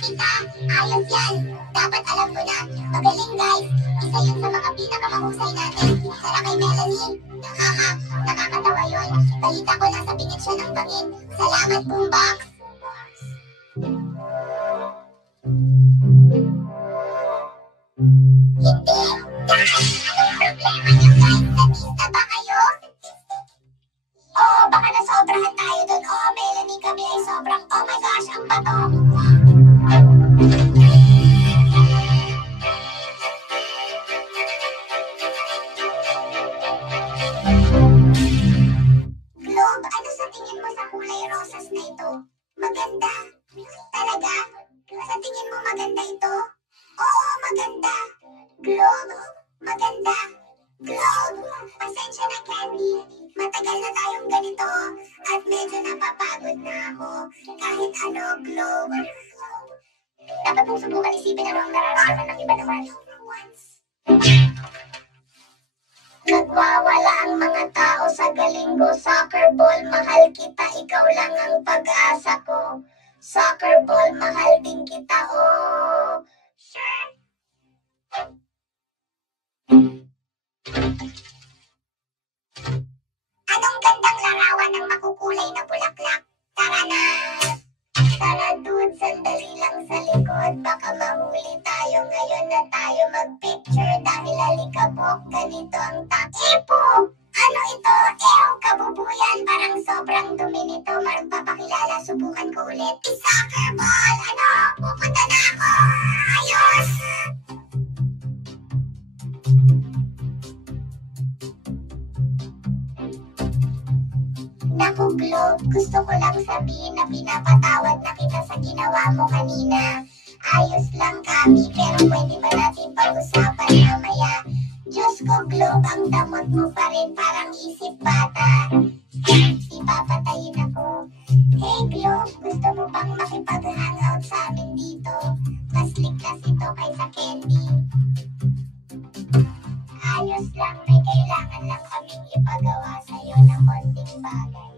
kita. Ayos yan. Dapat alam mo na. Magaling guys. Isa yun sa mga pinakamahusay natin. Sana kay Melanie. Nakakatawa yun. Balita ko nasa bingit siya ng bangin. Salamat, Boombox. Hindi. Dahil anong problema niyo guys? Natista ba kayo? Oo, baka nasobrahan tayo dun. Oo, Melanie, kami ay sobrang, oh my gosh, ang bato. Globe, ano sa tingin mo sa kulay rosas na ito? Maganda. Talaga? Sa tingin mo maganda ito? Oo, maganda. Globe, maganda. Globe, pasensya na Candy. Matagal na tayong ganito at medyo napapagod na ako. Kahit ano, Globe. Dapat mong subukan isipin ano ang nararamdaman ng iba naman. Nagwawala ang mga tao sa galing ko. Soccer ball, mahal kita. Ikaw lang ang pag-asa ko. Soccer ball, mahal din kita. Oh, sure. Anong gandang larawan ng makukulay na bulaklak? Tara na! Tara dude, sandali lang sa likod. Baka mahuli tayo ngayon na tayo mag-picture dahil alikabok, ganito ang takipo. Ano ito? Kabubuyan. Parang sobrang dumi nito. Magpapakilala, subukan ko ulit. Soccer ball! Ano? Pupunta na ako! Ayos! Naku, Globe, gusto ko lang sabihin na pinapatawad na kita sa ginawa mo kanina. Ayos lang kami, pero pwede ba natin pag-usapan mamaya? Diyos ko, Globe, ang damot mo pa rin, parang isip bata. Ipapatayin ako. Hey, Globe, gusto mo bang makipag-hangout sa amin dito? Mas ligtas ito kaysa Candy. Ayos lang, may kailangan lang kaming ipagawa sa'yo na konting bagay.